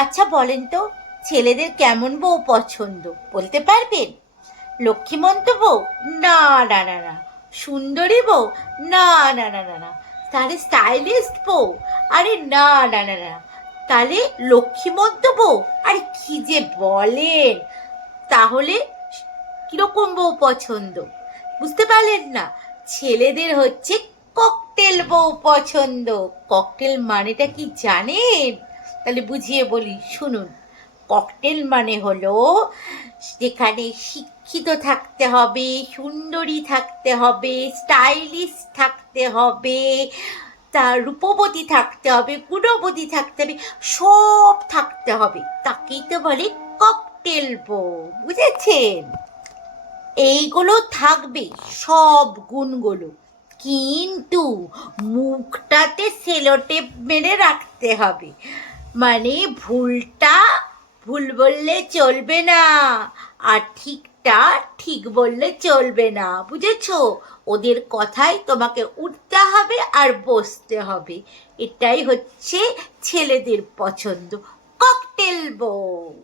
আচ্ছা বলেন তো, ছেলেদের কেমন বউ পছন্দ? বলতে পারবেন? লক্ষ্মীমন্ত বউ? না না না না। সুন্দরী বউ? না না না না না। তাহলে স্টাইলিস্ট বউ? আরে না না না না। তাহলে লক্ষ্মীমন্ত বউ? আরে কি যে বলেন? তাহলে কীরকম বউ পছন্দ? বুঝতে পারলেন না? ছেলেদের হচ্ছে ককটেল বউ পছন্দ। ককটেল মানেটা কি জানেন? তাহলে বুঝিয়ে বলি, শুনুন ককটেল মানে হলো যেখানে শিক্ষিত থাকতে হবে, সুন্দরী থাকতে হবে স্টাইলিশ থাকতে হবে, তার রূপবতী থাকতে হবে, গুণবতী থাকতে হবে, সব থাকতে হবে। তাকেই তো বলে ককটেল বউ, বুঝেছেন? এইগুলো থাকবে, সব গুণগুলো। কিন্তু মুখটাতে সেলোটেপ মেরে রাখতে হবে। মানে ভুলটা ভুল বললে চলবে না আর ঠিকটা ঠিক বললে চলবে না, বুঝেছ? ওদের কথায় তোমাকে উঠতে হবে আর বসতে হবে। এটাই হচ্ছে ছেলেদের পছন্দ। ককটেল বউ।